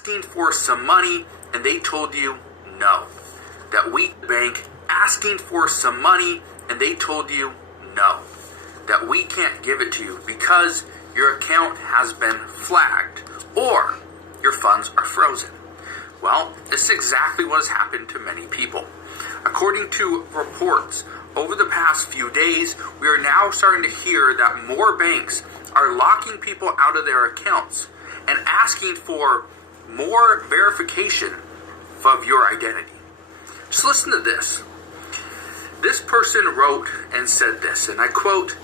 asking for some money and they told you no. That weak bank asking for some money and they told you no. That we can't give it to you because your account has been flagged or your funds are frozen. Well, this is exactly what has happened to many people. According to reports, over the past few days, we are now starting to hear that more banks are locking people out of their accounts and asking for more verification of your identity. Just listen to this. This person wrote and said this, and I quote,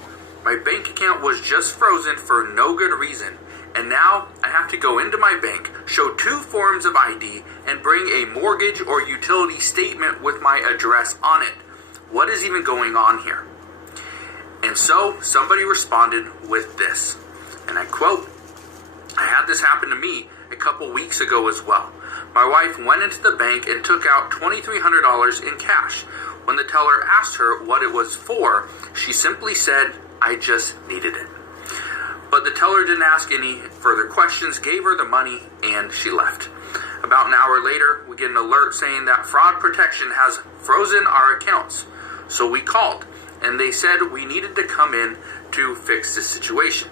"My bank account was just frozen for no good reason, and now I have to go into my bank, show 2 forms of ID, and bring a mortgage or utility statement with my address on it. What is even going on here?" And so somebody responded with this, and I quote, "I had this happen to me a couple weeks ago as well. My wife went into the bank and took out $2,300 in cash. When the teller asked her what it was for, she simply said, 'I just needed it.' But the teller didn't ask any further questions, gave her the money, and she left. About an hour later, we get an alert saying that fraud protection has frozen our accounts. So we called, and they said we needed to come in to fix this situation.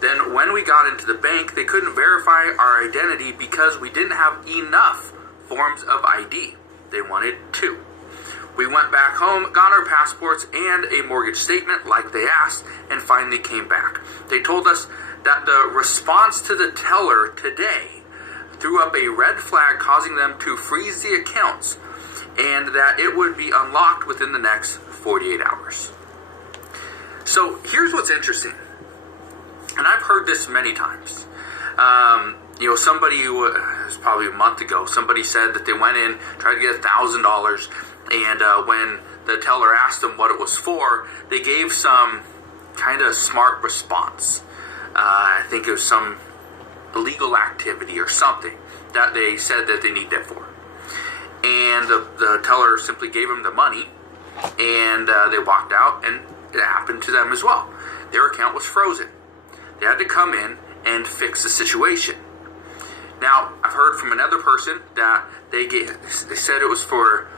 Then when we got into the bank, they couldn't verify our identity because we didn't have enough forms of ID. They wanted 2. We went back home, got our passports and a mortgage statement like they asked, and finally came back. They told us that the response to the teller today threw up a red flag causing them to freeze the accounts and that it would be unlocked within the next 48 hours. So here's what's interesting, and I've heard this many times. Somebody, it was probably a month ago, somebody said that they went in, tried to get $1,000, and when the teller asked them what it was for, they gave some kind of smart response. I think it was some illegal activity or something that they said that they need that for. And the teller simply gave them the money, and they walked out, and it happened to them as well. Their account was frozen. They had to come in and fix the situation. Now, I've heard from another person that they said it was for,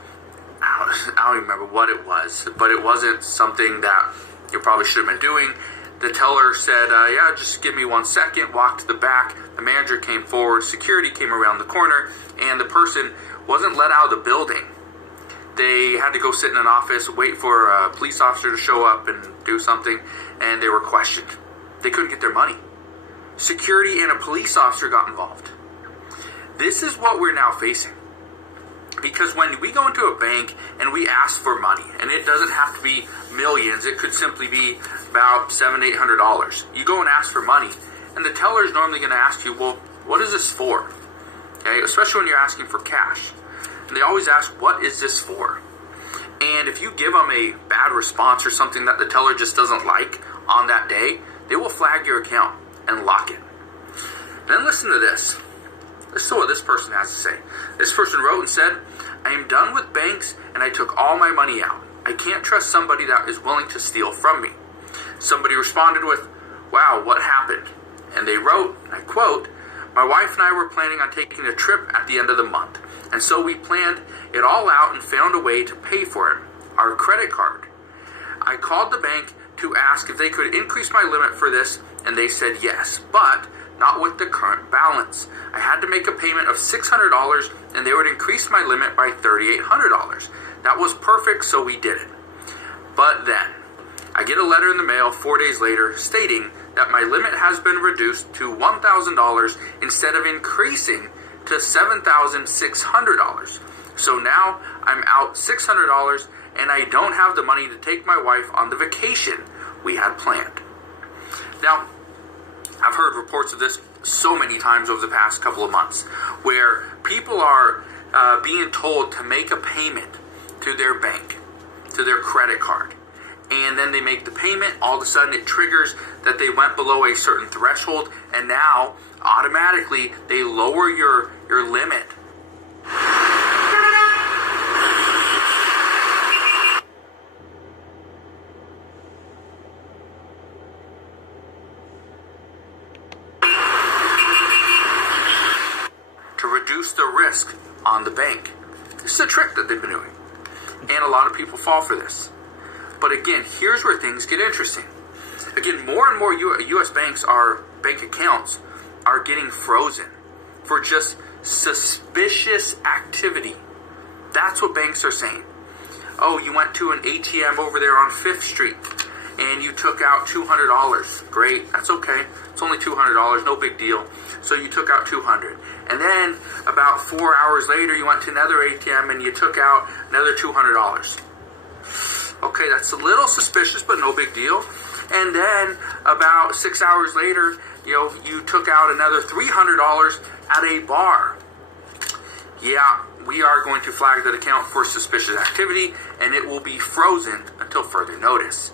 I don't even remember what it was, but it wasn't something that you probably should have been doing. The teller said, yeah, just give me 1 second, walked to the back. The manager came forward, security came around the corner, and the person wasn't let out of the building. They had to go sit in an office, wait for a police officer to show up and do something, and they were questioned. They couldn't get their money. Security and a police officer got involved. This is what we're now facing. Because when we go into a bank and we ask for money, and it doesn't have to be millions, it could simply be about $700 to $800. You go and ask for money, and the teller is normally going to ask you, well, what is this for? Okay, especially when you're asking for cash. And they always ask, what is this for? And if you give them a bad response or something that the teller just doesn't like on that day, they will flag your account and lock it. Then listen to this. Listen to what this person has to say. This person wrote and said, "I am done with banks and I took all my money out. I can't trust somebody that is willing to steal from me." Somebody responded with, "Wow, what happened?" And they wrote, and I quote, "My wife and I were planning on taking a trip at the end of the month. And so we planned it all out and found a way to pay for it, our credit card. I called the bank to ask if they could increase my limit for this, and they said yes, but not with the current balance. I had to make a payment of $600, and they would increase my limit by $3,800. That was perfect, so we did it. But then, I get a letter in the mail 4 days later stating that my limit has been reduced to $1,000 instead of increasing to $7,600. So now I'm out $600, and I don't have the money to take my wife on the vacation we had planned." Now, I've heard reports of this so many times over the past couple of months, where people are being told to make a payment to their bank, to their credit card, and then they make the payment. All of a sudden it triggers that they went below a certain threshold, and now automatically they lower your limit. to reduce the risk on the bank. This is a trick that they've been doing. And a lot of people fall for this. But again, here's where things get interesting. Again, more and more U.S. bank accounts are getting frozen for just suspicious activity. That's what banks are saying. Oh, you went to an ATM over there on 5th Street and you took out $200. Great, that's okay. It's only $200, no big deal. So you took out $200. And then about 4 hours later, you went to another ATM and you took out another $200. Okay, that's a little suspicious, but no big deal. And then about 6 hours later, you took out another $300 at a bar. Yeah, we are going to flag that account for suspicious activity, and it will be frozen until further notice.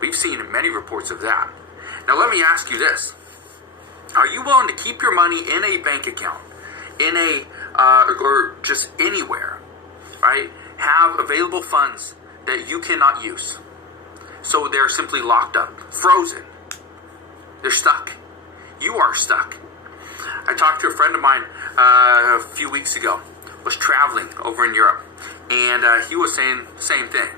We've seen many reports of that. Now let me ask you this. Are you willing to keep your money in a bank account, or just anywhere, right? Have available funds that you cannot use. So they're simply locked up, frozen. They're stuck. You are stuck. I talked to a friend of mine a few weeks ago, was traveling over in Europe, and he was saying the same thing,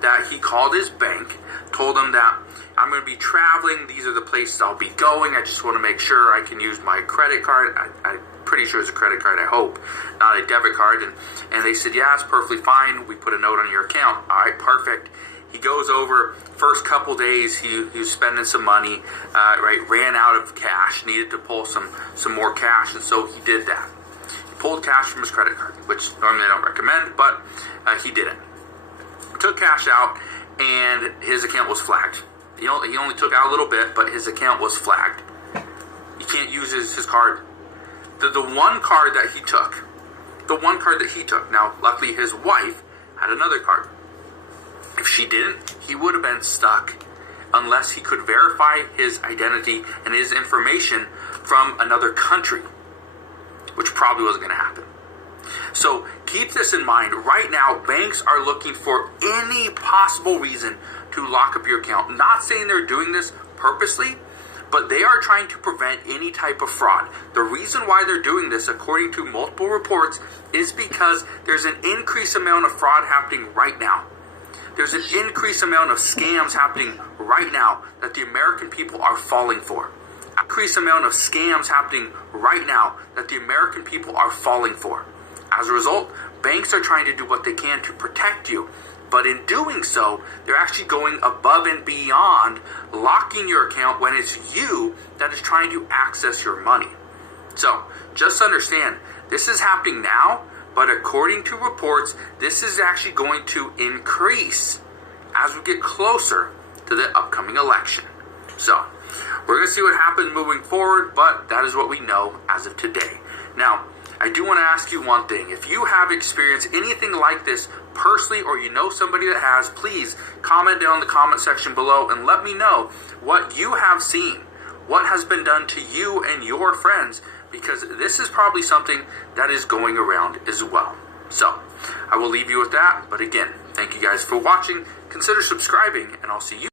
that he called his bank, told them that I'm going to be traveling, these are the places I'll be going, I just want to make sure I can use my credit card. I'm pretty sure it's a credit card, I hope, not a debit card. And they said, yeah, it's perfectly fine, we put a note on your account. All right, perfect. He goes over, first couple days, he was spending some money, ran out of cash, needed to pull some more cash, and so he did that. He pulled cash from his credit card, which normally I don't recommend, but he did it. Took cash out, and his account was flagged. He only took out a little bit, but his account was flagged. He can't use his card. The one card that he took, now luckily his wife had another card. If she didn't, he would have been stuck unless he could verify his identity and his information from another country, which probably wasn't going to happen. So keep this in mind. Right now, banks are looking for any possible reason to lock up your account. Not saying they're doing this purposely, but they are trying to prevent any type of fraud. The reason why they're doing this, according to multiple reports, is because there's an increased amount of fraud happening right now. There's an increased amount of scams happening right now that the American people are falling for. Increased amount of scams happening right now that the American people are falling for. As a result, banks are trying to do what they can to protect you. But in doing so, they're actually going above and beyond locking your account when it's you that is trying to access your money. So, just understand, this is happening now, but according to reports, this is actually going to increase as we get closer to the upcoming election. So, we're going to see what happens moving forward, but that is what we know as of today. Now, I do want to ask you one thing. If you have experienced anything like this personally, or you know somebody that has, please comment down in the comment section below and let me know what you have seen, what has been done to you and your friends, because this is probably something that is going around as well. So, I will leave you with that, but again, thank you guys for watching. Consider subscribing, and I'll see you